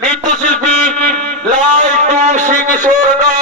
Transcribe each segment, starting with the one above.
নৃত্যশিল্পী লালটু সিং সরকার।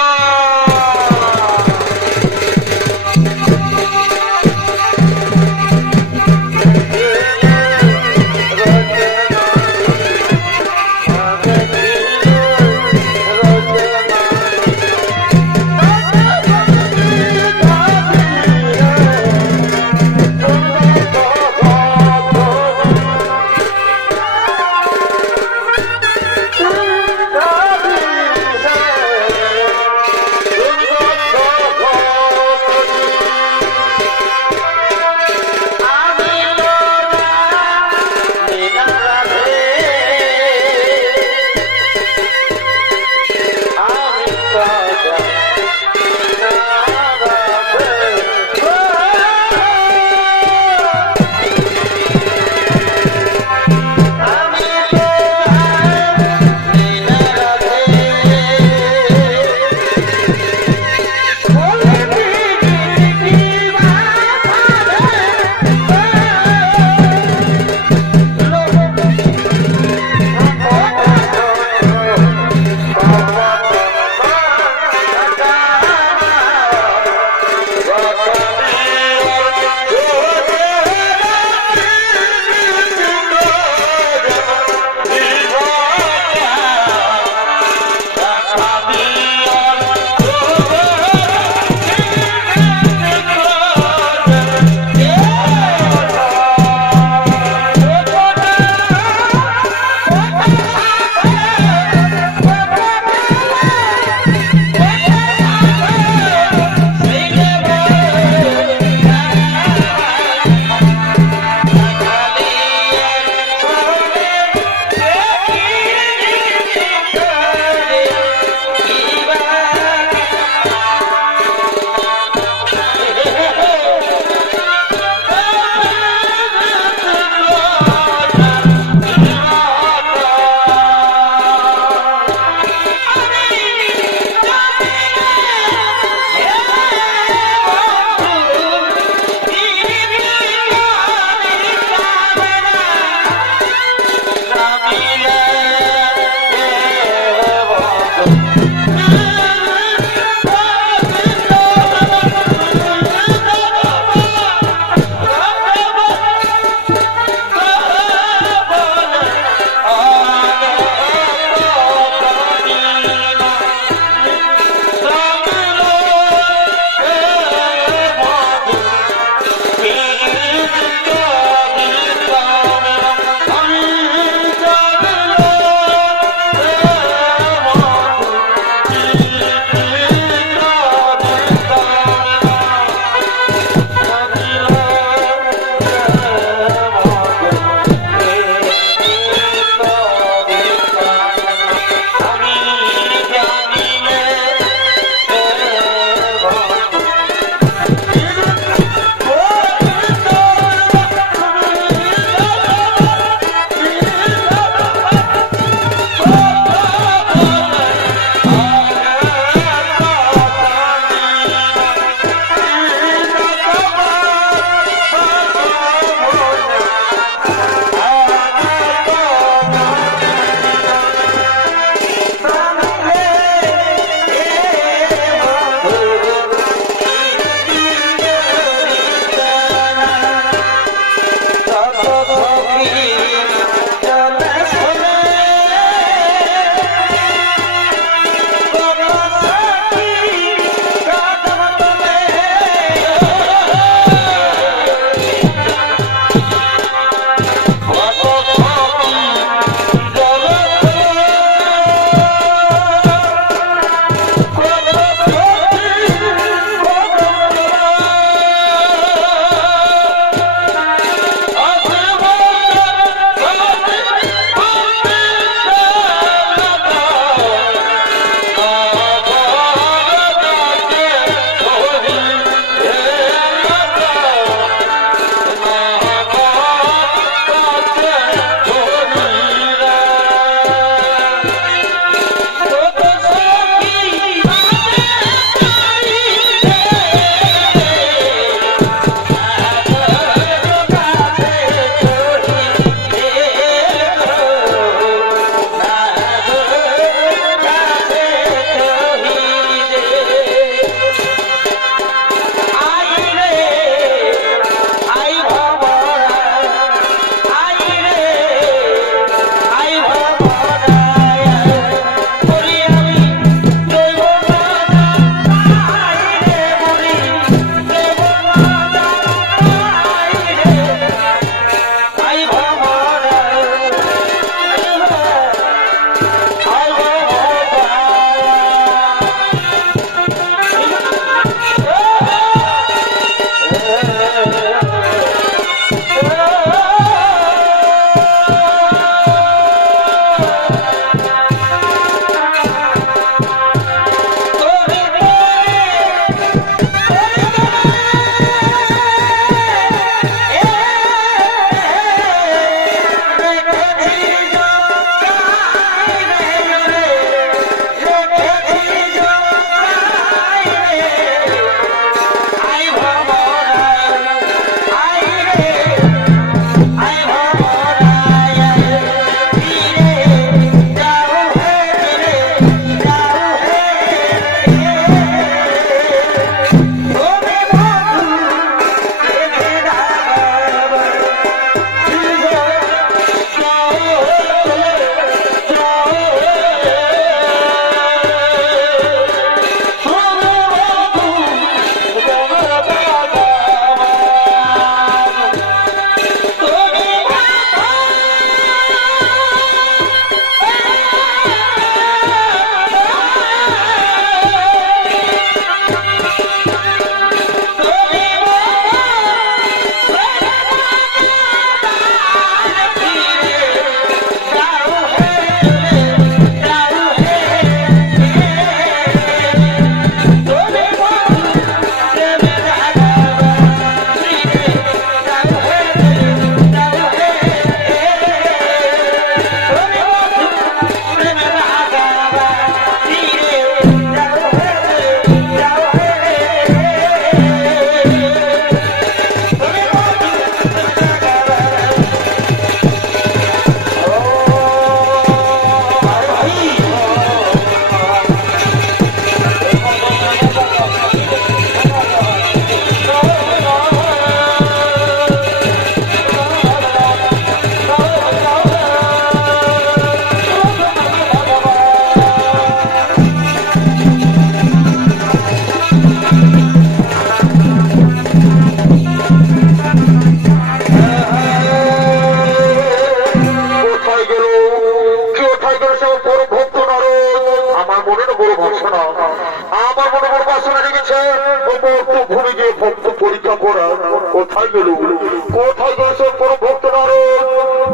কোথায় গেছে পরম ভক্ত নারদ,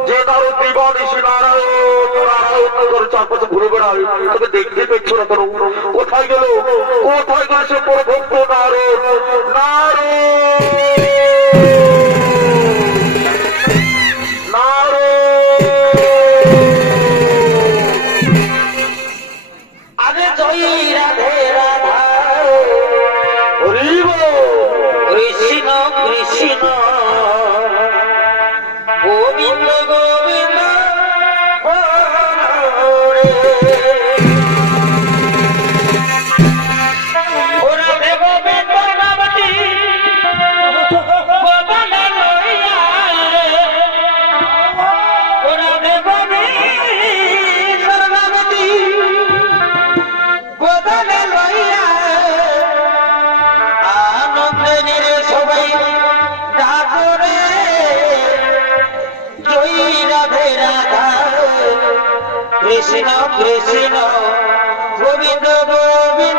যে নারদ দিবানিশি নারায়ণ নারায়ণ করে চারপাশে ঘুরে বেড়ায়, তোকে দেখতে পেয়েছ না কেন? কোথায় গেল? কোথায় গেছে পরম ভক্ত নারদ? নারদ কৃষ্ণ কৃষ্ণ গোবিন্দ গোবিন্দ কৃষ্ণ কৃষ্ণ গোবিন্দ গোবিন্দ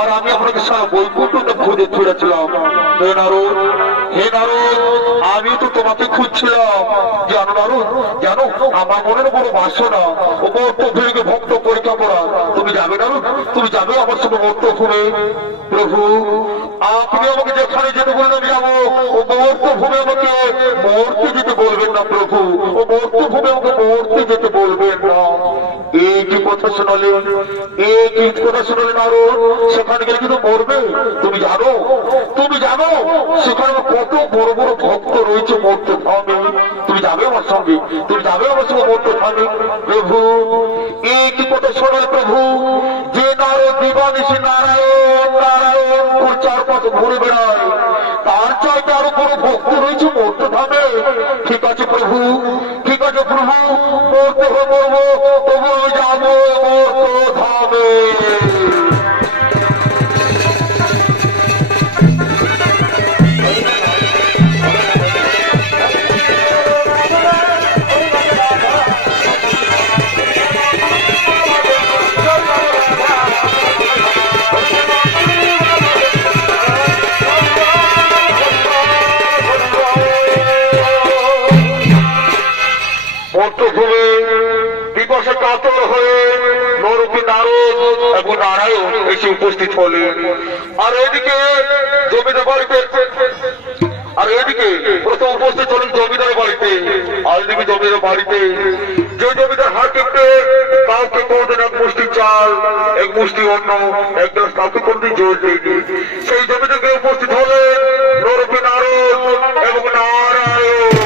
আর আমি আপনাকে সারা বৈকুণ্ঠতে খুঁজে ছুড়েছিলাম। হে নারদ, হে নারদ, আমি তো তোমাকে খুঁজছিলাম। জানো নারদ, জানো আমার মনের বড় বাসনা ও মর্তভূমিকে ভক্ত পরীক্ষা করা। তুমি যাবে নারদ, তুমি যাবে আমার সঙ্গে মর্তভূমে? প্রভু, আপনি আমাকে যেখানে যেতে বললেন আমি যাবো। ও মর্তভূমে আমাকে মরতে যেতে বলবেন না প্রভু, ও মর্তভূমে আমাকে মরতে যেতে বলবেন না। এই কি কথা শোনালেন, এই কি কথা শোনালেন নারদ? সেখানে গেলে কিন্তু মরবে। তুমি জানো, তুমি জানো সেখানে কত বড় বড় ভক্ত রয়েছে মর্তধামে। তুমি যাবে আমার সঙ্গে, তুমি যাবে আমার সঙ্গে মর্তধামে? প্রভু, এই কি কথা শোনালে প্রভু? যে নারদ দিবানিশি নারায়ণ নারায়ণ চারপাশে ঘুরে বেড়ায়, তার চাইতে আরো বড় ভক্ত রয়েছে মর্তধামে। ঠিক আছে প্রভু, ঠিক আছে প্রভু, মরতে হবে মরবো, তবু আমি যাবো মর্তধামে। মর্তভূমে দিবসে কাতর হয়ে নরপতি নারদ এবং নারায়ণ এসে উপস্থিত হলেন। আর এদিকে জমিদার বাড়িতে, আর এদিকে প্রথম উপস্থিত হলেন জমিদার বাড়িতে। আর এদিকে জমিদার বাড়িতে যে জমিদার হাকিমকে কাউকে কোনদিন এক মুষ্টি চাল, এক মুষ্টি অন্ন, এক গ্লাস কাউকে কোনদিন জোর দেয়নি, সেই জমিদারকে উপস্থিত হলেন নরপতি নারদ এবং নারায়ণ।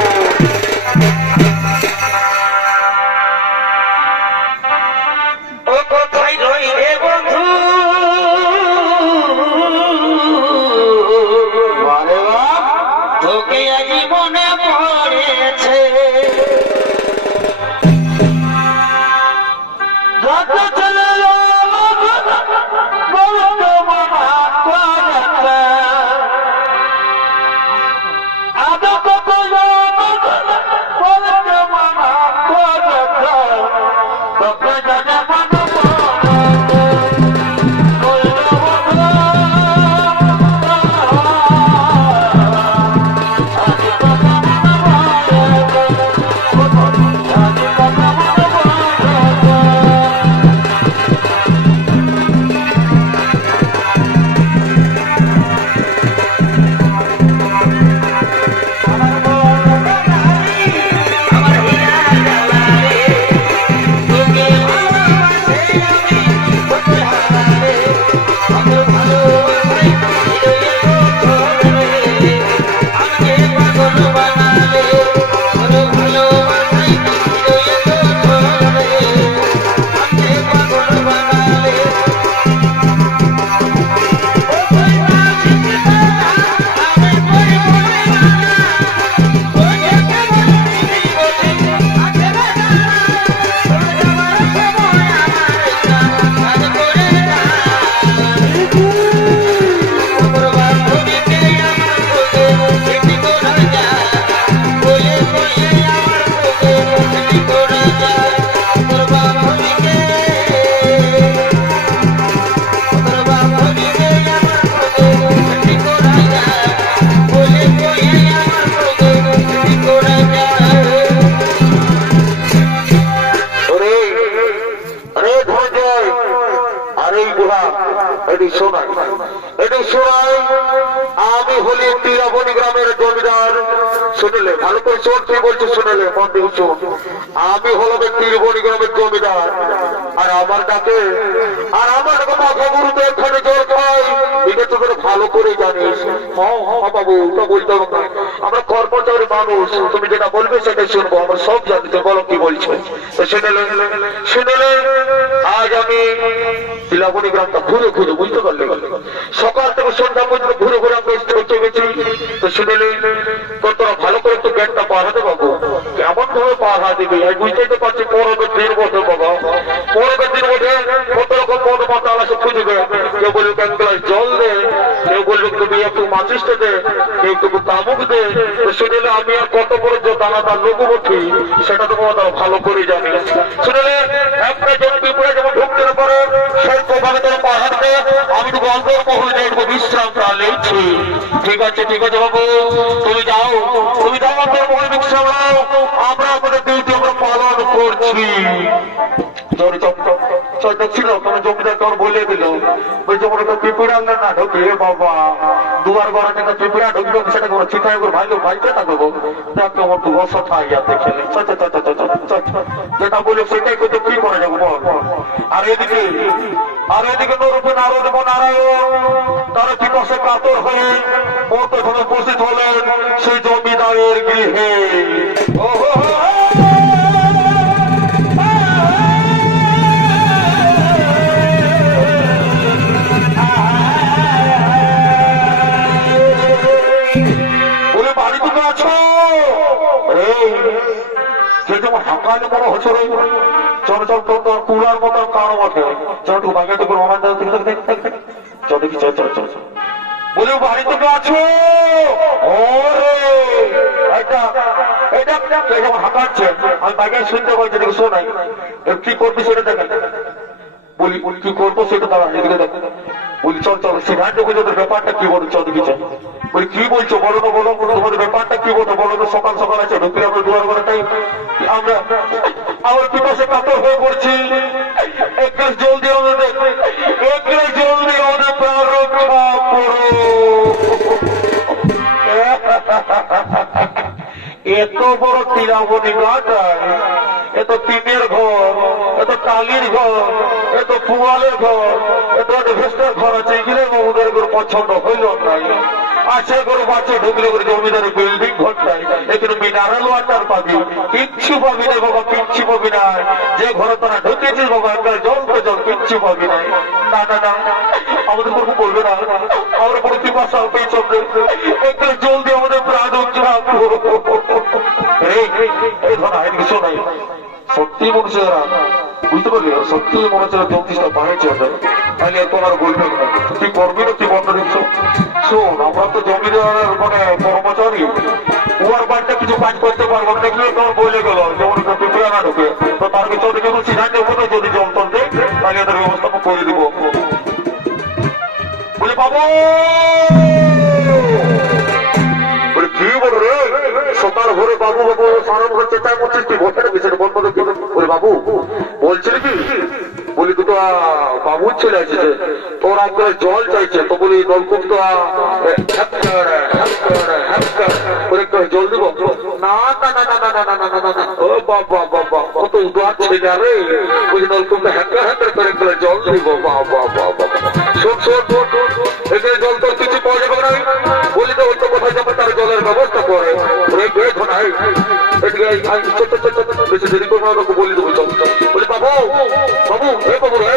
শুনলে ভালো করে শোন, কি বলছি শুনলে মন দিয়ে শোন। আমি হলাম তীরবনি গ্রামের জমিদার, আর আমার ডাকে মাথা গুরুতে এখানে জল খাই, এটা তো তোরা ভালো করে জানিস। হ্যাঁ হ্যাঁ বাবু, ওটা বলতে হবে না, আমরা কর্মচারী মানুষ, তুমি যেটা বলবে সেটাই শুনবো, আমরা সব জানি। তো বলো কি বলছো? তো শুনলে আজ আমি তীরবনি গ্রামটা ঘুরে ঘুরে, বুঝতে পারলে, সকাল থেকে সন্ধ্যা পর্যন্ত ঘুরে ঘুরে আমরা স্টেজে গেছি। তো শুনলে তোরা ভালো করে একটু ব্যাগটা পাহাড়াতে বাবু, কেমন ভাবে পাহাড়া দিবি আমি বুঝতেই তো পারছি। পরবের দিন বসে বাবা, পরবের দিন বসে কত রকম মদ মাতালা সব খুঁজবে। কেউ বলবে এক গ্লাস জল দে, কেউ বলবে তুমি একটু মাচিসটা দে, কেউ একটু তামুক দে। তো শুনলে আমি আর কত বড় দানাদার লোক উঠি সেটা তো তোমার ভালো করে জানি। শুনলে একটা জন পিঁপড়ে যেমন ঢুকতে না পারে সেই প্রভাবে তোর পাহাড় দে, আমি তো অন্তর মহলে যাইবো বিশ্রামটা লেছি। ঠিক আছে বাবু, তুমি যাও, তুমি যাও অন্তর মহলে বিশ্রাম নাও, আমরা আমাদের ডিউটি আমরা পালন করছি। দেখছিল তোমার জমিদার তোমার বলে দিল, ওই যেমন একটা পিঁপড়া না ঢুকে বাবা, দুয়ার ঘরে একটা পিঁপড়া ঢুকলো, সেটা করে চিঠাই করে ভাইলো ভাইতে থাকবো, দেখ আমার দু বছর থাইয়াতে খেলে যেটা বলে সেটাই করতে কি করে যাবো বল। আর এদিকে নরূপে নারদ নারায়ণ তারা পিপাসে কাতর হয়ে মতো উপস্থিত হলেন সেই জমিদারের গৃহে। হাঁকালে বড় হচ্ছে চল চল তোর কুলার মতো কারো বটে, চল একটু বাগে তো আমার চল দেখি, চল চল চল বলে বাড়ি থেকে আছো। যেমন হাঁকাচ্ছে আমি বাগে শুনতে পাচ্ছি, দেখি শোনাই কি করবি সেটা দেখেন। বলি কি করবো সেটা দাঁড়া, এদিকে দেখ। বলি চল চল সিদ্ধান্ত করে তোদের ব্যাপারটা কি বলো, চল দেখি চল। বলি কি বলছো বলো না, বলো তোমাদের ব্যাপারটা কি বলতো বলো তো। সকাল সকাল আছে ঢুকলে আমরা দুয়ার ঘরটাই আমরা আমার পিপাসে কাতর হয়ে পড়ছি, এক গ্লাস জল দিয়ে আমাদের, এক গ্লাস জল দিয়ে আমাদের প্রাণ রক্ষা করো। এত বড় তীরবনি গাছ, এত টিনের ঘর, এত টালির ঘর, এত পুয়ালের ঘর, এত ভেস্টের ঘর আছে, এগুলো ওদের পছন্দ হইল নাই। আছে করে বাচ্চা ঢুকলে করে জমিদারি বিল্ডিং ঘরটাই, এখানে মিনারেল ওয়াটার পাবি, কিচ্ছু পাবি না বাবা, কিচ্ছু পাবি না। যে ঘরে তারা ঢুকেছিস বাবা একবার জল তো জল, কিচ্ছু পাবি না। না না না আমাদের কোনো বলবে না, আমরা কোনো পিপাসা পেয়েছি, একবার জল দিয়ে আমাদের প্রাণ রক্ষা করো। শোনাই সত্যি মানুষেরা বুঝতে পারলি, সত্যি মানুষেরা জ্যোতিষটা বানিয়েছে তাহলে তোমার বলবে কি করবি না কি বন্ধ দিচ্ছ। শোন আমরা তো জমিদার মানে কর্মচারী, ওর বাড়িতে কিছু কাজ করতে পারবো না, দেখলে তোমার বলে গেল যেমন পিঁপড়া না ঢুকে, তো তার ভিতরে যদি সিদ্ধান্ত হতো যদি জলতন দেয় তাহলে এদের ব্যবস্থা করে দিব। বলে বাবু কি বল রে, সকাল ভোরে বাবু বাবু সারা ভোর চেষ্টা করছিস, তুই ভোরটা বিষয়টা বল বলে বলে বাবু বলছিল কি, বলি দুটো বাবুর ছেলে আছে তোর একবার জল চাইছে, তো বলি নলকূপ তো জল দিব না না না না না না না না না না, ও বাবা বাবা কত উদার ছেলে রে, বলি নলকূপটা হ্যাঁকা হ্যাঁকা করে একবার জল দিব। বাবা বাবা শোন শোন এখানে জল তোর কিছু পাওয়া যাবে না, বলি তো ওই তো কোথায় যাবে তার জলের ব্যবস্থা করে বেশি দেরি করবো বলি দেবো। বলি বাবু বাবু হে বাবু রে,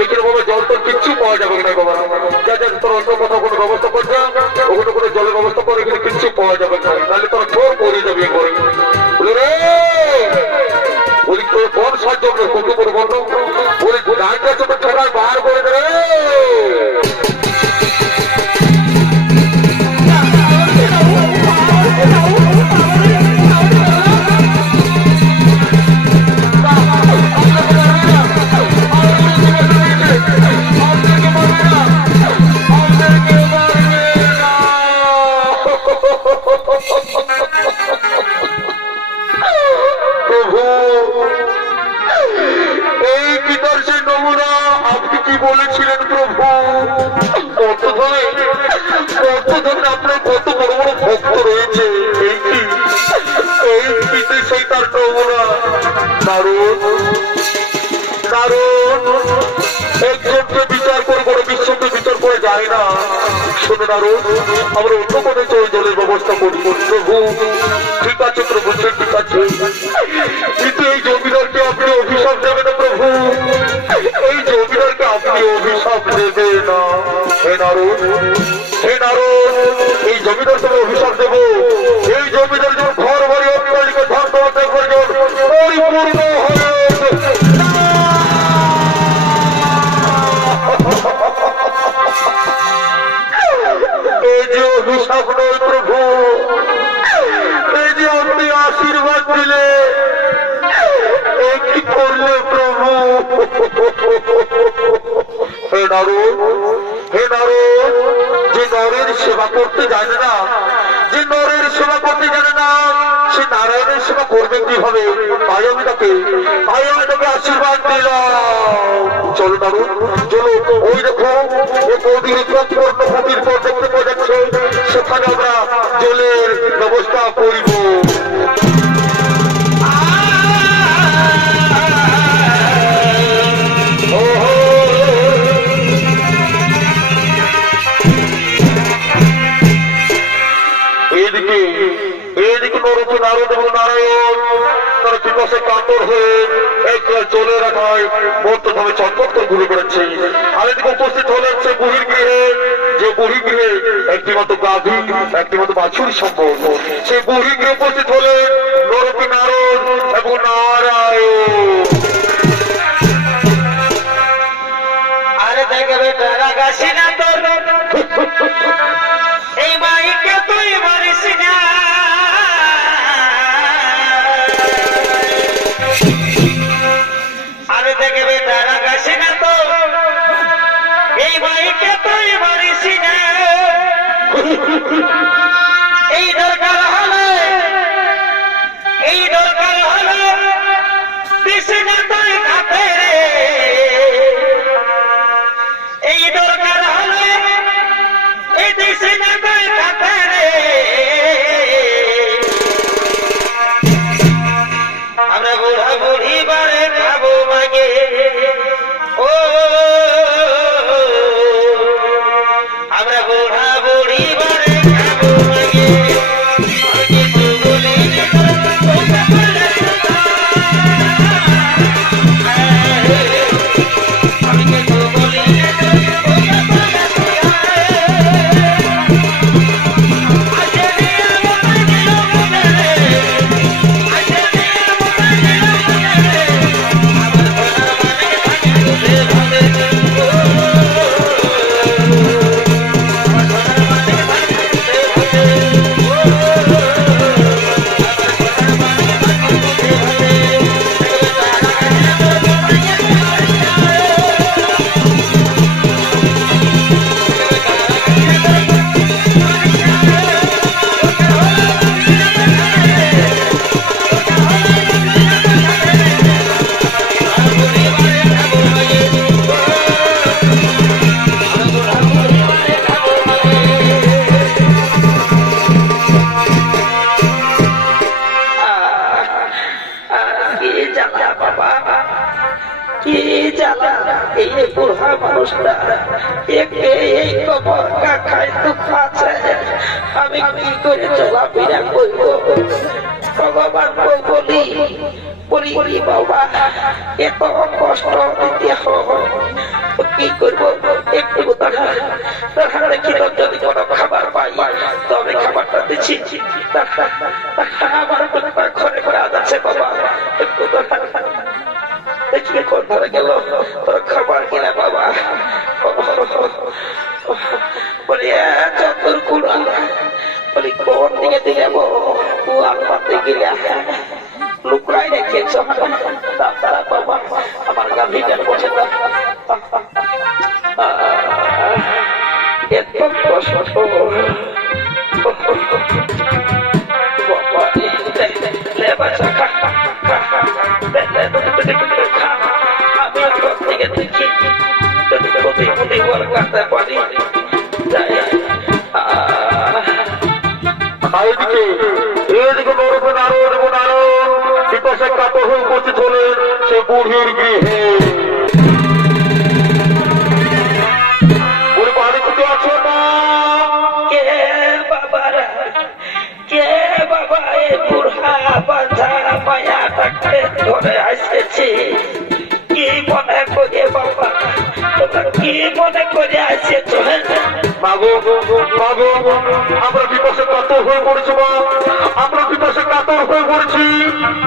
এইখানে বাবা জল তোর কিচ্ছু পাওয়া যাবে না বাবা, যা যা তোর অন্য কোথাও কোনো ব্যবস্থা করছে ওখানে কোনো জলের ব্যবস্থা করে এখানে কিচ্ছু পাওয়া যাবে না, তাহলে তোরা চোর পড়ে যাবে করে। বলি রে বলি তোর কোন সাহায্য কত করে বন্ধ, বলি ডান কাছে তো ঠেলায় বার করে দেবে। এই পিতার সেই নমুনা আপনি কি বলেছিলেন প্রভু, কত ধরে আপনার কত বড় বড় ভক্ত রয়েছে, এই কি শুনুন আরো আমরা অন্য কোনো জলের ব্যবস্থা করি প্রভু। ঠিক আছে প্রভু, ঠিক আছে, কিন্তু এই জমিদারকে আপনি অভিশাপ দেবেন না প্রভু, এই জমিদারকে আপনি অভিশাপ দেবেন না। হে নারদ, হে নারদ, এই জমিদার তুমি অভিশাপ দেব, এই জমিদার যখন ঘর বাড়ি অট্টালিকা ধ্বংস হতে পরিপূর্ণ হয়ে এই যে অভিশাপ নয় প্রভু, এই যে আপনি আশীর্বাদ দিলে, কি করলে প্রভু। হে নারদ, হে নারদ, যে নরের সেবা করতে জানে না, যে নরের সেবা করতে জানে না, সে নারায়ণের সেবা করবে কিভাবে? তাই আমি তাকে আশীর্বাদ দিলাম। চলো নারদ, চলো, ওই দেখো নদীর পূর্ণ ভূমির পর দেখতে পাওয়া যাচ্ছে, সেখানে আমরা জলের ব্যবস্থা করিব। এদিকে নরকে নারদ এবং নারায়ণ তারা পিপাসে কাতর হয়ে এক জলের রাখায় মধ্যভাবে চক্কর ঘুরে বেড়াচ্ছে। আর এদিকে উপস্থিত হলেন সে বুড়ির গৃহে, যে বুড়ি গৃহে একটি মতো গাভী, একটি মতো বাছুর সম্ভব। সেই বুড়ি গৃহে উপস্থিত হলেন নরকে নারদ এবং নারায়ণ। আরে দেখবে তারা গাছি না তোর এই মাইকে তুই মারিস না, আরে দেখবে তারা গাছি না তো এই মাইকে তুই মারিস না। এই দরকার হলে, এই দরকার হলে দিস না তুই খাতে রে, এই দরকার হলে এই দিস না তুই খাতে রে। আমরা বুড়া বুড়ি বারে খাবো মাগে, ও আমরা বুড়া বুড়ি বারে খাবো মাগে। আমি তো বলি আমি তো বলি এই বুড়া মানুষটা এই কবর খায় দুঃখ আছে, আমি কি করে চলাফেরা করব? ভগবান বলি বলি বলি বাবা এত কষ্ট দিতে হবে, কি করব? একটু দেখি যদি কোনো খাবার পাই তবে খাবারটা দিচ্ছি, আমার ঘরে ঘরে আছে বাবা, একটু দেখি কোন ধরে গেল খাবার কিনা বাবা। বলি চতুর কুড়া বলি কোন দিকে দিলে কুয়ার পাতে গেলে লুকাই রেখেছ বাবা, আমার গাভীটা বসে এত কষ্ট এদিকে নরকে নারদ এবং নারায়ণ পিপাসে কাতর হয়ে উপস্থিত হলেন সে বুড়ির গৃহে। বুড়ি বাড়ি থেকে আছো না? বাবু আমরা বিপাশে কাতর হয়ে পড়েছি মা, আমরা বিপাশে কাতর হয়ে পড়েছি।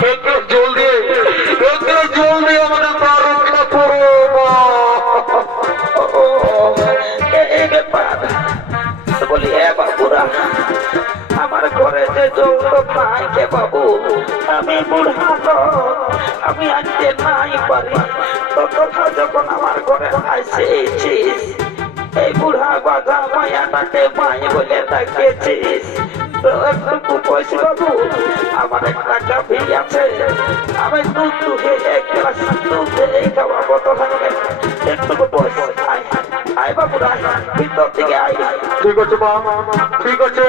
এক গ্লাস জল দিয়ে আমাদের প্রাণ রক্ষা করো মা। এই ব্যাপার বলি, হ্যাঁ বাবুরা, আমার ঘরে যে যৌতুক নাই কে বাবু, আমি বুড়া তো, আমি আনতে নাই পারি। তো কথা যখন আমার ঘরে আসেছিস, এই বুড়া বাঘা মায়াটাকে মাই বলে ডাকেছিস, তো একটু পয়সা বাবু, আমার একটা গাভী আছে, আমি দুধ দুধে এক গ্লাস দুধ এই খাওয়াবো তো থাকবে, একটু পয়সা আয় আয় বাবুরা, ভিতর থেকে আয়। ঠিক আছে মা, ঠিক আছে,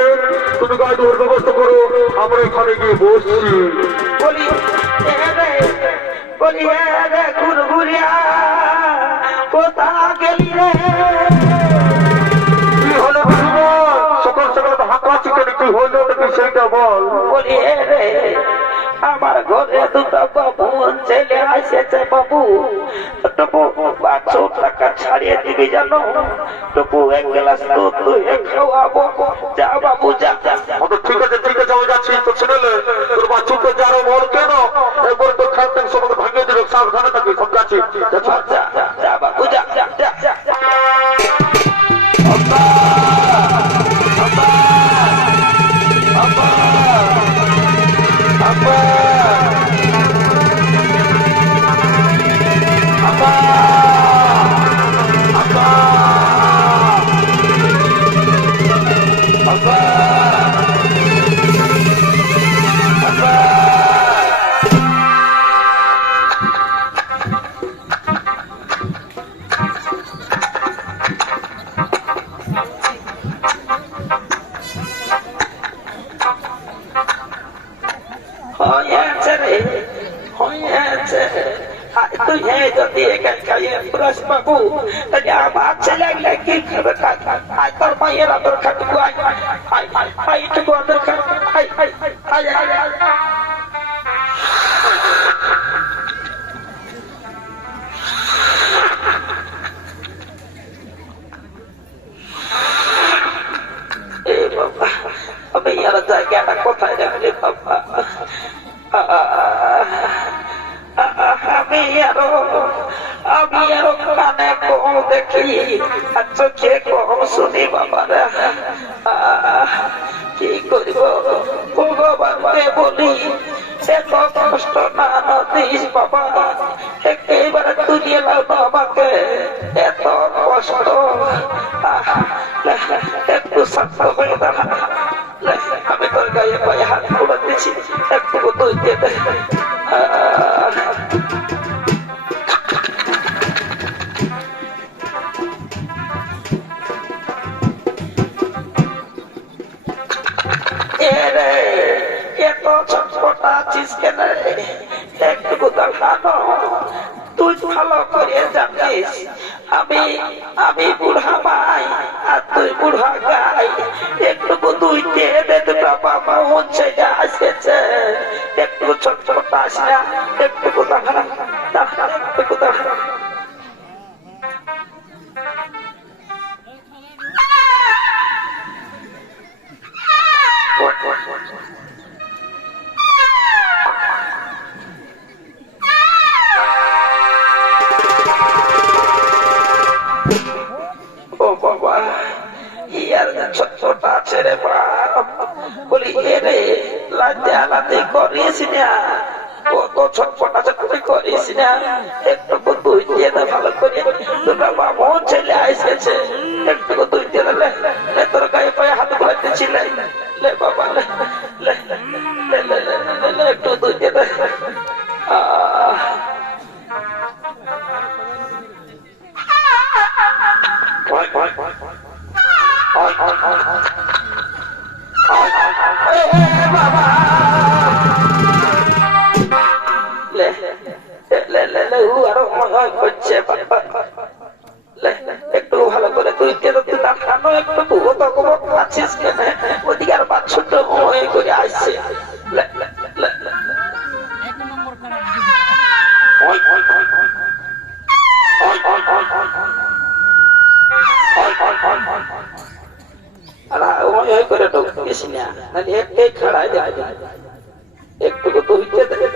তুমি গায়ে দৌড় ব্যবস্থা করো, আমরা এখানে গিয়ে বসছি। বলি বলি রে ঘুরঘুরিয়া, কোথা গেলি রে? কি হলো সকাল সকাল হাঁকা চিকেন কি হলো নাকি সেইটা বল। বলি রে, আমার ঘরে দুটো বাবু ছেলে আসেছে বাবু, টুকু 500 টাকা ছাড়িয়ে দিবি জানো, টুকু এক গ্লাস দুধ দুয়ে খাওয়াবো, যা বাবু যা। ঠিক আছে আমি যাচ্ছি। তো শুনলে তোর বাচ্চুকে যারো বল কেন একবার তো খাইতে সময় ভাঙিয়ে দিল, সাবধানে থাকি, সব যাচ্ছি। যা বাবু যা যা যা যা। হয়েছে রে, হয়েছে। তুই যদি এখানে খাইয়ে পুরাস বাবু, তাহলে আমার ছেলে কি খাবে? আয় তোর মায়ের আদর খাটুকু, আয় আয় আয় আয় এটুকু আদর খাট, আয় আয় আয় আয় আয়। এ বাবা, আমি আর জায়গাটা কোথায় রাখলে বাবা? আমি আরো কানে কম দেখি, চোখে কম শুনি বাবারা, কি করিব ভগবানকে বলি, এত কষ্ট না দিস বাবা, একেবারে তুলে লাও আমাকে, এত কষ্ট, একটু শান্ত হয়ে দাঁড়া, আমি তোর গায়ে পায়ে হাত তুলে দিচ্ছি, একটু তুই দেবে। এত ছটফটা আছিস কেন রে? একটু দেখানো, তুই ভালো করে জানিস আমি বুড়া মাই আর তুই বুড়া গাই, একটু দুই দে দুটা বাবা হচ্ছে আসেছে, একটু ছটফটা আস না, একটু দেখানো, একটু দেখানো। ও বাবা, ইয়ার ছোট আছে রে বাপ, বলি রে লাতে করিস না, কত ছটফট আছে তুই করিস না, একটু দুই দিয়ে ভালো করে, দুটা বাবু ছেলে আসেছে, একটু দুই দিয়ে তোর গায়ে পায়ে হাত ঘুরাইতেছিল, লে বাবা একটু দুই দিয়ে একটু ভালো করে তুই দেখানো, একটু আছিস কেন ওদিকে আর বাচ্চুটা হয়ে করে আসছে, খাড়া ওই করে ঢুকিস না, নাহলে একটাই খাড়াই যায় একটু তো হইতে দেয়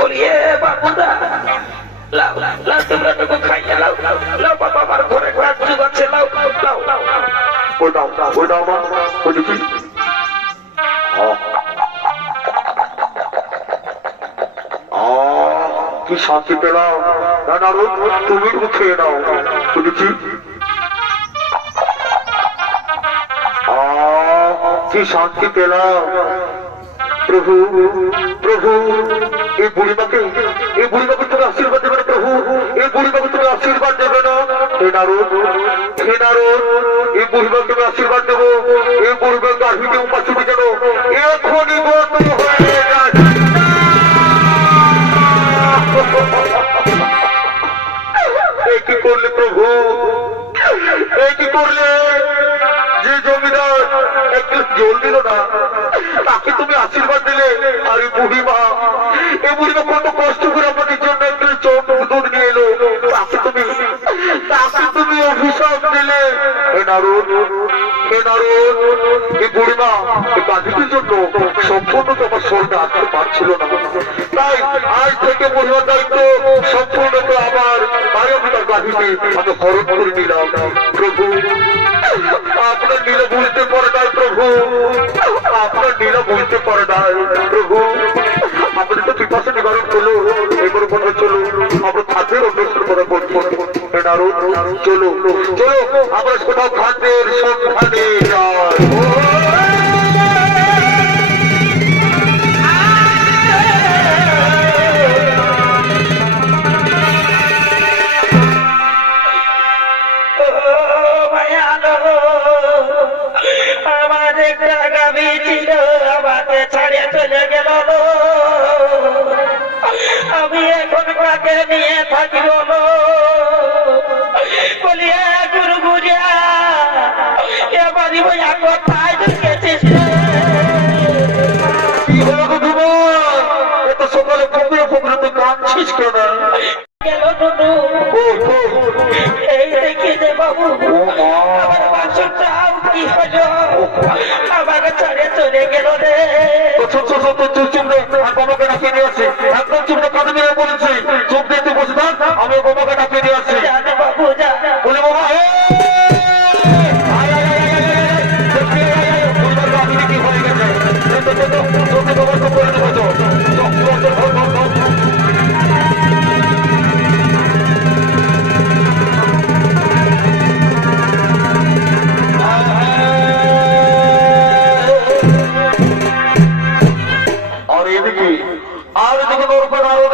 বলিয়ে বাবুরা লাউ লাউ তোমরা তো খাইয়া লাউ লাউ বাবা আমার ঘরে ঘরে যুগ আছে লাউ লাউ লাউ ওই দাও মা ওই দেখি কি শান্তি পেলাম না নারদ তুমি একটু খেয়ে নাও ওই দেখি কি শান্তি পেলাম প্রভু প্রভু এই বুড়িমাকে তুমি আশীর্বাদ দেবে না প্রভু এই বুড়িমাকে তুমি আশীর্বাদ দেবে না হে নারদ এই বুড়িমাকে আমি আশীর্বাদ দেবো এই বুড়িমা গার্হিকে উপাসুকে যেন এখনই বন্ধ হয়ে যায় এই কি করলে প্রভু এই কি করলে যে জমিদার একটু জল দিল না তাকে তুমি আশীর্বাদ দিলে আর এই বুড়িমা কত কষ্ট করে আমাদের জন্য একটু দুধ নিয়ে এলো তাকে তুমি অভিশাপ দিলে হে নারদ এই বুড়িমা এই গান্ধীদের জন্য সম্পূর্ণ তোমার স্বর্গে আসতে পারছিল না তাই আজ থেকে বুড়িমার দায়িত্ব সম্পূর্ণ তো আমার তাই আমি তার গান্ধীকে আমি হরণ করে নিলাম প্রভু আপনার নীলা বুঝতে পারে নাই প্রভু আপনার নীলা বুঝতে পারে নাই প্রভু আমাদের তো পিপাসা নিবারণ করলো এবার কথা চলো আমরা খাদ্যের অন্বেষণ করা করবো চলো আমরা কোথাও খাদ্যের সন্ধানে যাই আমি এখন কাকে নিয়ে থাকিব বলিয়া গুরু গুরিয়া এবারই বইয়া কোথায় ঢুকেছিস কি হলো তোমার এত সকালে পুকুরে তুই কাঁদছিস কেন গেল টুটু এই দেখি যে বাবু আমার বাসনটাও কি হলো আমাকে ছেড়ে চলে গেল রে বোমাকে ডাকিয়ে নিয়ে আসি একদম চুপ কাজে নিয়ে বলেছি চুপ দিয়ে তুই বসে থাক আমি বোমাকে ডাকিয়ে নিয়ে আসি বাবু যা বলে বোমা কি হয়ে গেছে চোখে বোমা তো করে দেবো আর এদিকে নারায়ণ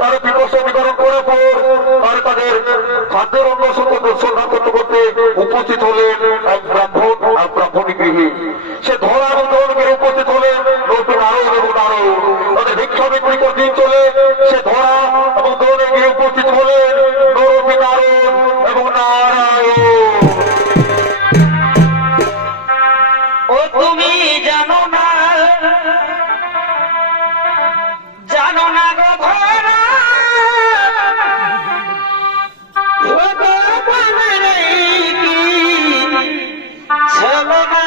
তারা বিপদ নিবারণ করার পর আর তাদের খাদ্যের অন্বেষণ করতে করতে উপস্থিত হলেন এক ব্রাহ্মণী গৃহে সে ধরা এবং দৌড়কে উপস্থিত হলেন নতুন নারায়ণ তাদের ভিক্ষা বিক্রি করে দিন চলে সে ধরা এবং দৌড়ের গৃহে উপস্থিত হলেন নরপি নারায়ণ এবং নারায়ণ ও তুমি জানো না গো ভরা ভগবানের কি ছিল না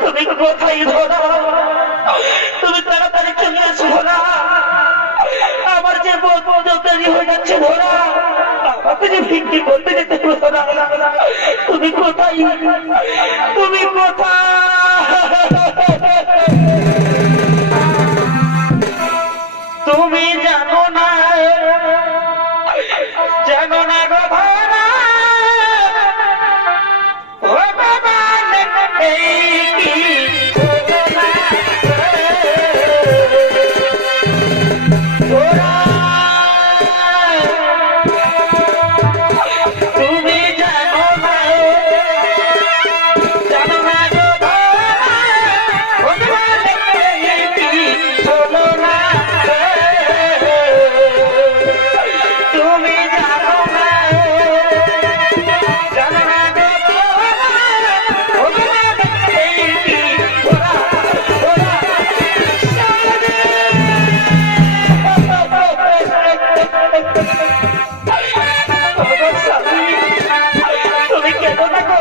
তুমি কোথায় ধরা তুমি তাড়াতাড়ি চলে আসো ধরা আমার যে বড় দেরি হয়ে যাচ্ছে ধরা আমাকে যে ভিক্ষি করতে যেতে ধরা তুমি কোথায় তুমি জানো না গো ভাড়া ভগবান এই কি স্বামী, তুমি কেন না গো?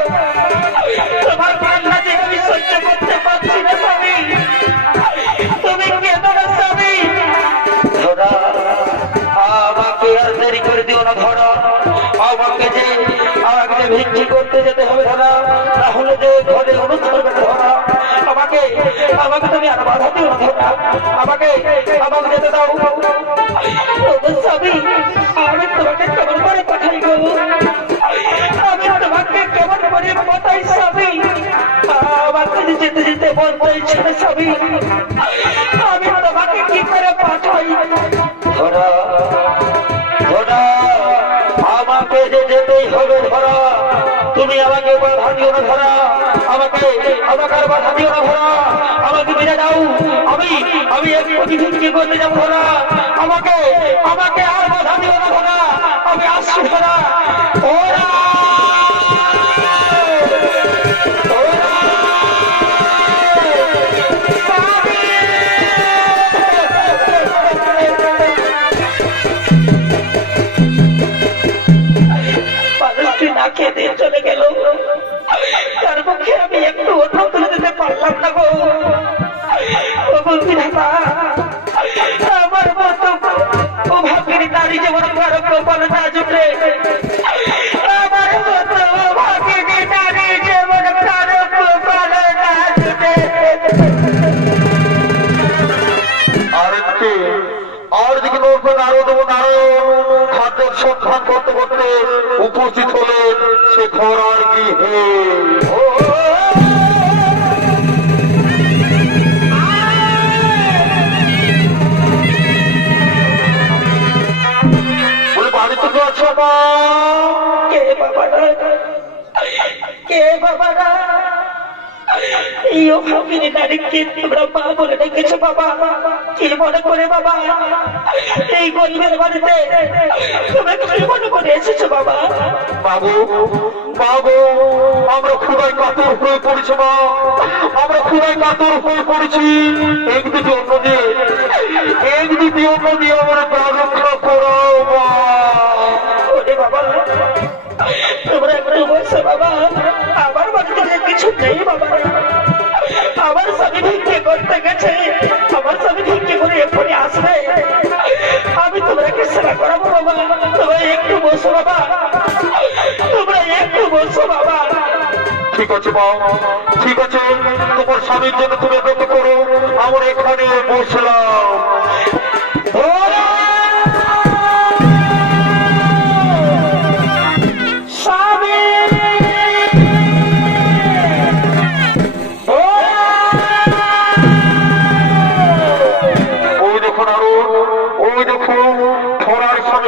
তোমার কান্না যে আমি সহ্য করতে পারছি না স্বামী, তুমি কেন না স্বামী? ধরা, আমাকে আর দেরি করে দিও না ধরা, আমাকে যে ভিক্ষি করতে যেতে হবে ধরা, তাহলে যে ঘরে অনুষ্ঠান হবে ধরা, আমাকে আমাকে তুমি আর বাধা দিও না ধরা, আমাকে আমাকে যেতে দাও স্বামী। আমি তোমাকে কেমন করে পাঠাই গো, আমি তোমাকে কেমন করে পাঠাই স্বামী, আমাকে যেতে যেতে মন বলছে না স্বামী, আমি তোমাকে কি করে পাঠাই ধরা? ধরা, আমাকে যে যেতেই হবে ধরা, তুমি আমাকে বাধা দিও না ধরা, আমাকে আমাকে আর বাধা দিও না ধরা, আমাকে বেড়ে দাও, আমি আমি একটু ভিক্ষি করতে যাবো ধরা, আমাকে আমাকে আর বাধা দিও না ধরা, আমি আসছি ধরা। ওরা না খেয়ে দিয়ে চলে গেল, তার পক্ষে আমি একটু অন্য তুলে দিতে পারলাম না গো। আমার মতো ও ভাগিনী নারী যেমন কারো কপালে না জুটে, আমার মতো ও ভাগিনী নারী যেমন কারো কপালে না জুটে। আর দিকে নারদ খাদ্যের সন্ধান করতে করতে উপস্থিত হলেন সে ধরার গৃহে। বলে বাড়িতে তো আছো মা? কে বাবারা, কে বাবারা? এই অভাগিনী নারীকে তোমরা মা বলে ডেকেছো বাবা, কি মনে করে বাবা এই গরিবের বাড়িতে তোমরা কি মনে করে এসেছো বাবা? বাবু বাবু, আমরা খুবই কাতর হয়ে পড়েছি মা, আমরা খুবই কাতর হয়ে পড়েছি, একদিকে অন্য দিয়ে একদিকে অন্য দিয়ে আমরা প্রাণ রক্ষা করো মা। ওরে বাবা, তোমরা একটু বসে বাবা, আমার বাড়িতে যে কিছু নেই বাবা, আমার স্বামী ভিক্ষে করতে গেছে, আমার স্বামী ভিক্ষে করে এক্ষুনি আসবে, আমি তোমরাকে সেবা করাবো বাবা, তোমরা একটু বসো বাবা, তোমরা একটু বসো বাবা। ঠিক আছে মা, ঠিক আছে, তোমার স্বামীর জন্য তুমি অপেক্ষা করো, আমরা এখানে বসলাম।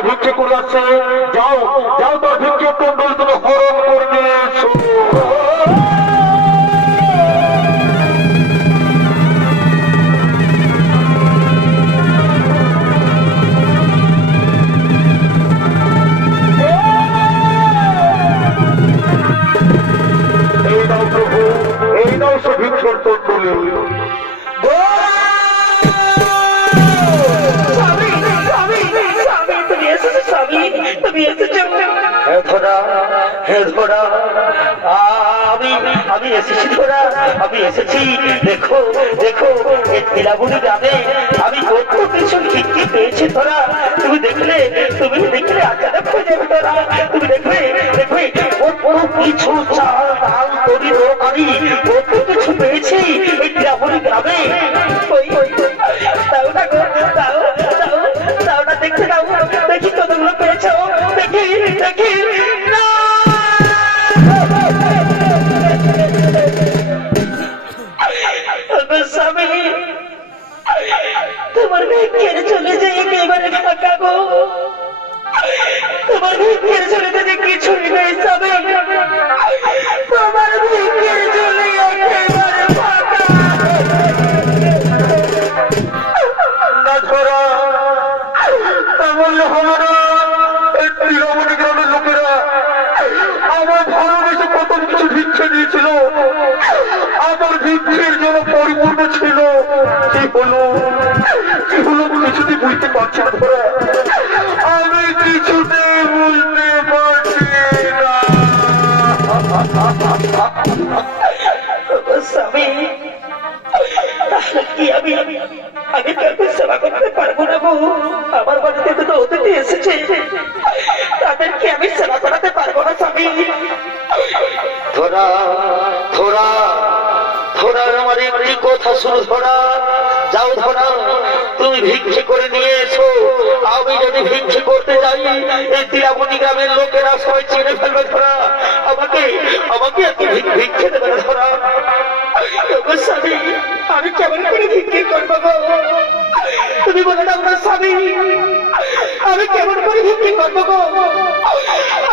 ভিক্ষে করে যাচ্ছে, যাও যাও, তোর ভিক্ষে কুণ্ডল তুমি হরণ করে নিয়ে এসো। এই নাও প্রভু, এই নাও সে ভিক্ষের কুণ্ডলী। আমি এসেছি ধরা, আমি এসেছি, দেখো দেখো এই লীলাবনী গ্রামে আমি কত কিছু ভিক্ষি পেয়েছি ধরা, তুমি দেখলে আচারে খুঁজে ধরা, তুমি দেখবে দেখবে কত কিছু চাল ডাল তরি তরকারি কত কিছু পেয়েছি এই লীলাবনী গ্রামে। তাও না গো, তাও না, দেখতে দাও, দেখি কতগুলো পেয়েছ, দেখি দেখি না। স্বামী, তোমার ভিক্ষের চলে যে একেবারে ফাঁকা গো, তোমার ভিক্ষের চলে যে কিছুই নেই স্বামী, তোমার ভিক্ষের চলে একেবারে ফাঁকা। না ধরা, বললে হবে না, এই লীলাবনী গ্রামের লোকেরা আমার ভালোবেসে কত কিছু ভিক্ষে দিয়েছিল, আমার ভিক্ষের জন্য পরিপূর্ণ ছিল, কি হলো কিছুতে বুঝতে পারছি না ধরা, আমি কিছুতে বুঝতে পারছি আমি আমি কাউকে সেবা করতে পারবো না গো। আমার বাড়িতে দুটো অতিথি এসেছে, তাদেরকে আমি সেবা করাতে পারবো না স্বামী। ধরা ধরা ধরা আমার একটি কথা শুরু ধরা, যাও ধরা তুমি ভিক্ষে করে নিয়ে এসো। আমি যদি ভিক্ষে করতে যাই এই তিলাবনী গ্রামের লোকেরা সবাই চিনে ফেলবে ধরা, আমাকে আমাকে এত ভিক্ষে দেবে না ধরা। ওগো স্বামী, আমি কেমন করে ভিক্ষে করবো গো? তুমি বলে দাও না স্বামী, আমি কেমন করে ভিক্ষে করবো গো?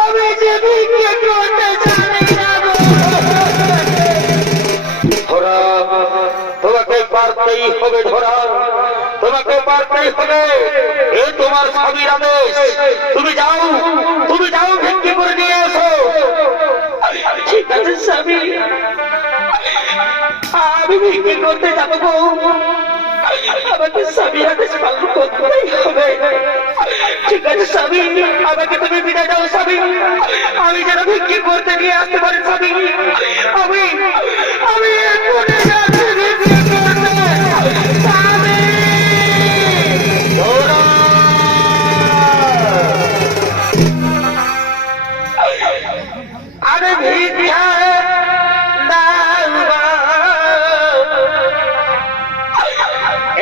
আমি যে ভিক্ষে করতে জানি না গো। ধরা তোমাকে পারতেই হবে ধরা, তোমাকে পারতেই হবে। এই তোমার স্বামীর আদেশ, তুমি যাও ভিক্ষে করে নিয়ে এসো। ঠিক আছে স্বামী, আমি ভিক্ষে করতে যাবো গো। আমাকে স্বামীর আদেশ পালন করতেই হবে। ঠিক আছে স্বামী, আমাকে তুমি বিদায় দাও স্বামী। আমি যেন ভিক্ষে করতে নিয়ে আসতে পারি স্বামী। আমি আমি এক্ষুনি যাচ্ছি ভিক্ষে করতে। স্বামী, আরে ভিক্ষা দাও গো।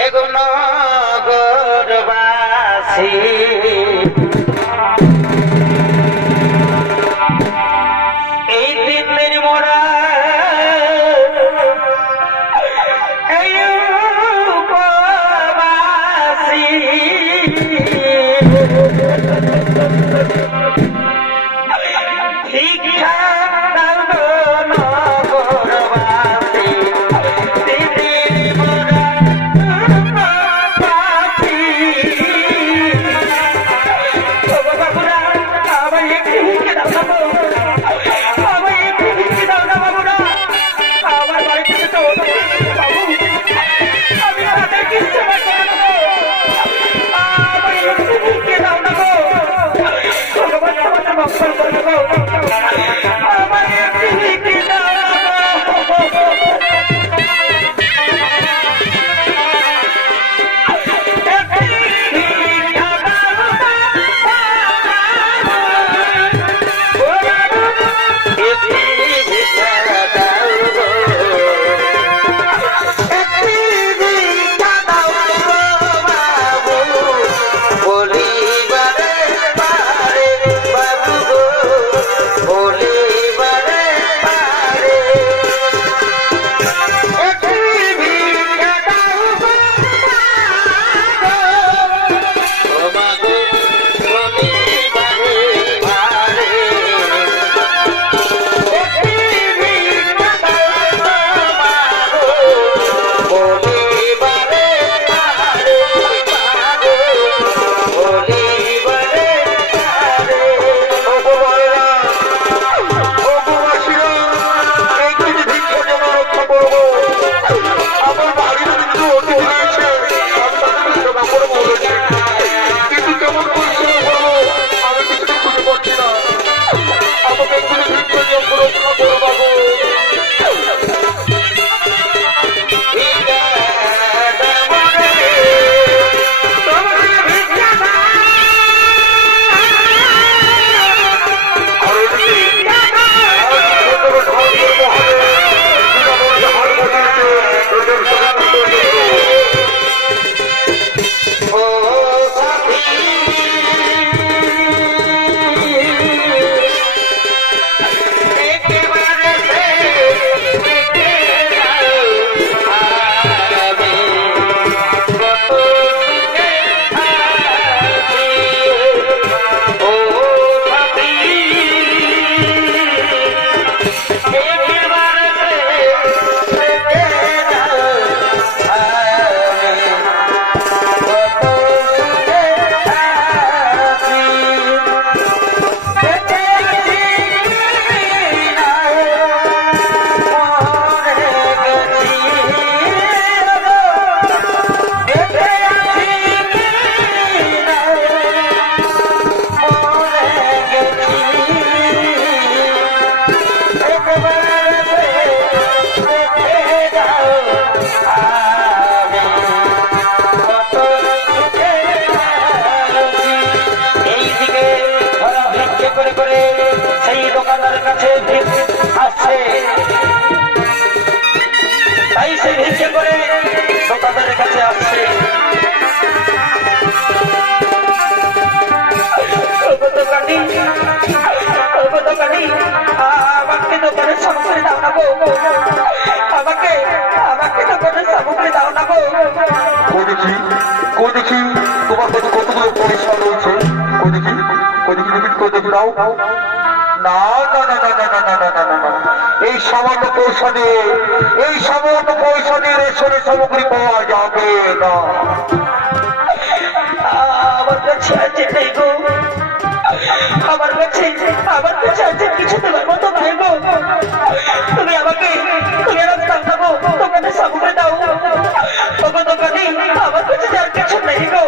এগো নগরবাসী এই দিনের মোড়া এই উপবাসী ভিক্ষা দাও গো নগরবাসী, দিনের মোড়া উপবাসী। ওগো বাবুরা, আমায় একটু ভিক্ষে দাও না গো। আমায় একটু ভিক্ষে দাও না বাবুরা। আমার বাড়িতে তো অতিথি এসেছে বাবু, আমি তাদেরকে সেবা করবো। আমায় একটু ভিক্ষে দাও না গো। ভগবান তোমাকে মঙ্গল করবে গো। আমায় একটু ভিক্ষে দাও না গো। Amen. দোকানের সামগ্রী দাও না গো, আমাকে আমাকে দোকানের সামগ্রী দাও না গো। কই দেখি তোমার কাছে কতগুলো পয়সা রয়েছে, কই দেখি দাও। না না না না না না না না না না, এই সামান্য পয়সা দিয়ে রেশনের সামগ্রী পাওয়া যাবে না। আমার কাছে আছে নেই গো, আমার কাছে আছে কিছু দেবার মতো নাই গো। তুমি আমাকে দাও না গো, দোকানের সামগ্রী দাও। তবে দোকানে আমার কাছে আর কিছু নেই গো।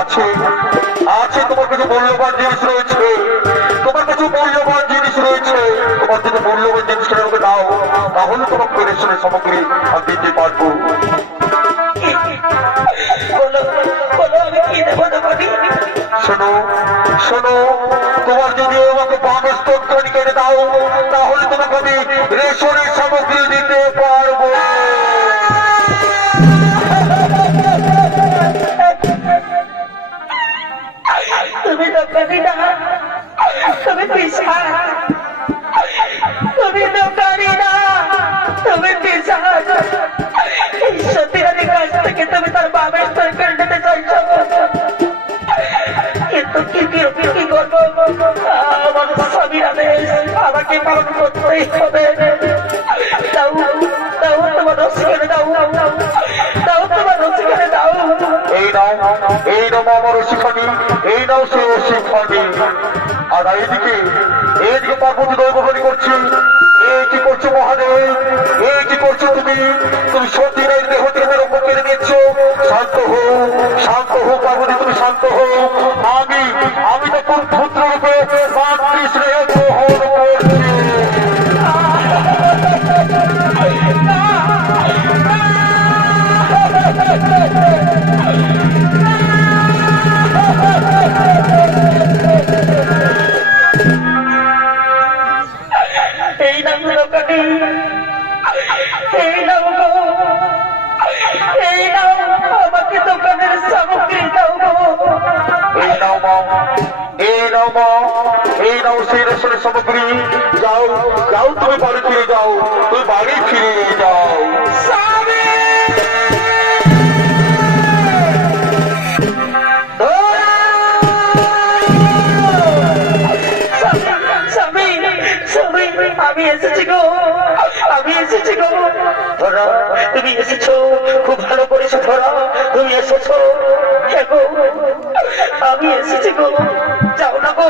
আছে আছে, তোমার কাছে মূল্যবান জিনিস রয়েছে, তোমার যদি মূল্যবান জিনিসটা আমাকে দাও, তাহলে তোমাকে রেশনের সামগ্রী আমি দিতে পারবো। বলো আমি কি দেবো দোকানে? শোনো, তোমার যদি আমাকে বানর স্তনখানি কেটে দাও, তাহলে তোমাকে আমি রেশনের সামগ্রী দিতে পারবো। তুমি দোকানি না, তুমি পিসাচ। তুমি দোকানি না, তুমি পিসাচ। এই সতীরানীর কাছ থেকে তুমি তার বাবার তরকারি নিতে চাইছো, কিন্তু কি করবো? আমার স্বামীর আদেশ, আমাকে পালন করতেই হবে। দাও তোমার রসিকারে দাও, তোমার রসিকারে দাও। এই নাও আমার রসিকানি, এই নাও সে রসিকানি। আর এইদিকে পার্বতী দৈববাণী করছি, এই কি করছো মহাদেব, এই কি করছো তুমি সতীরের দেহ থেকে রক্ষা কেড়ে নিচ্ছ। শান্ত হো পার্বতী, তুমি শান্ত হো। আমি তখন পুত্র রূপে মাতৃস্নেহ গ্রহণ করছি। এই নাম দোকানি, এই নাম গো, এই নাম আমাকে দোকানের সামগ্রী দাও গো। এই নাও সেই রেশনের সামগ্রী। যাও তুমি বাড়ি ফিরে যাও, স্বামী! আমি এসেছি গো। ধরা, তুমি এসেছো, খুব ভালো করেছো ধরা, তুমি এসেছো। আমি এসেছি গো, যাও না গো,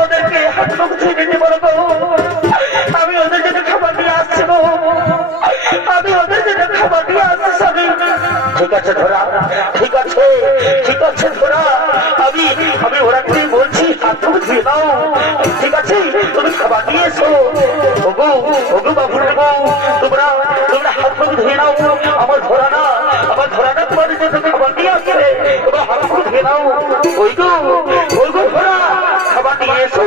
ওদেরকে হাত মুখ ধুয়ে দিতে বলো গো। আমি ওদের জন্য খাবার নিয়ে আসছি গো, স্বামী। ঠিক আছে ধরা, ঠিক আছে ধরা, আমি ওরাকে বলছি হাত মুখ ধুয়ে দাও। ঠিক আছে, তুমি খাবার নিয়ে এসো। ওগো বাবুর গো, তোমরা হাত মুখ ধুয়ে নাও। আমার ধরা না তোমাদের জন্য খাবার নিয়ে আসবে, তোমরা হাত মুখ ধুয়ে নাও। ওই গো ধরা, খাবার নিয়ে এসো।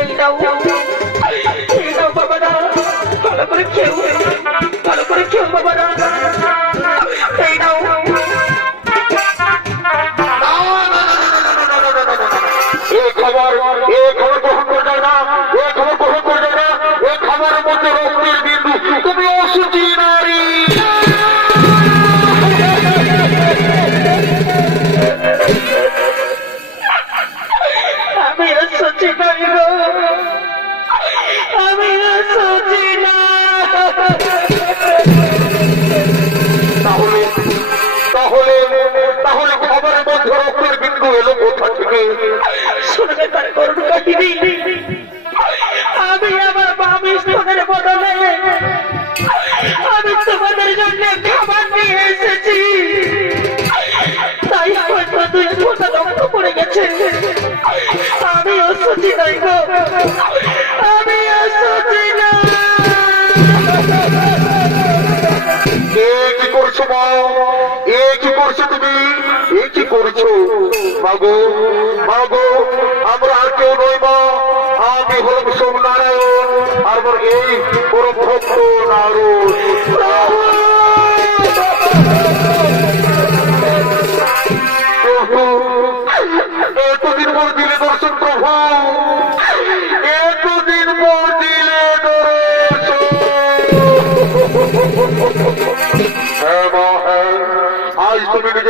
এই নাও বাবা না, ভালো করে খেও বাবা না। এই নাও। এই খবর গ্রহণ করে যায় না, এই খাবারের মধ্যে রক্তের বিন্দু। তুমি অসুচি নারী। আমি অসুচি নই গো, আমি অসুচি না। তাহলে খবরের মধ্যে রক্তের বিন্দু এলো কোথা থেকে? শুনবে তার করুন কাহিনী। আমি আমার বামি স্তনের বদলে আমি তোমাদের জন্য খাবার নিয়ে এসেছি, তাই হয়তো 2 ফোঁটা রক্ত পড়ে গেছে। আমি অসুচি নই গো, আমি অসুচি না। কি করছো মা? কি করছো তুমি? কি করছো মাগো? আমরা আর কেউ নই মা, আমি হলাম সোমনারায়ণ, আর এই পরম ভক্ত নারদ। এতদিন পর দিলে দর্শন প্রভু,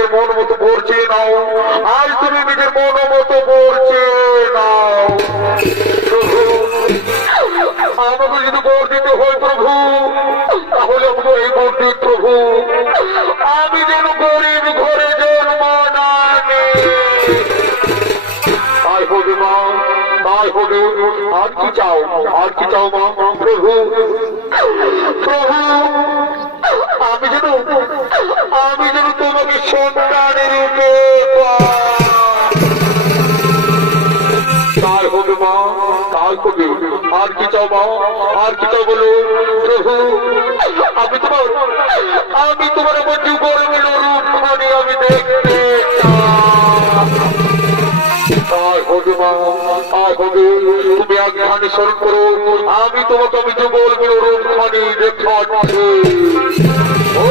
নিজের মন মতো পড়ছে নাও, আজ তুমি নিজের মন মতো পড়ছে নাও। প্রভু, আমাকে যদি বর দিতে হয় প্রভু, তাহলে আমাকে এই বর দিন প্রভু, আমি যেন গরিব ঘরে জন্ম না নিই। তাই হবে মা, তাই হবে। আর কি চাও, আর কি চাও মা? প্রভু, প্রভু, আমি যেন তোমাকে সন্তানের রূপে পাই। তাই হবে মা, তাই হবে। আর কি চাও মা, আর কি চাও বলো? প্রভু, আমি তোমার মধ্যে গরমের রূপখানি আমি দেখতে চাই। তাই হবে মা, তাই হবে। তুমি একখানি স্মরণ করো, আমি তোমাকে আমি যুগল রূপখানি দেখাচ্ছি। ও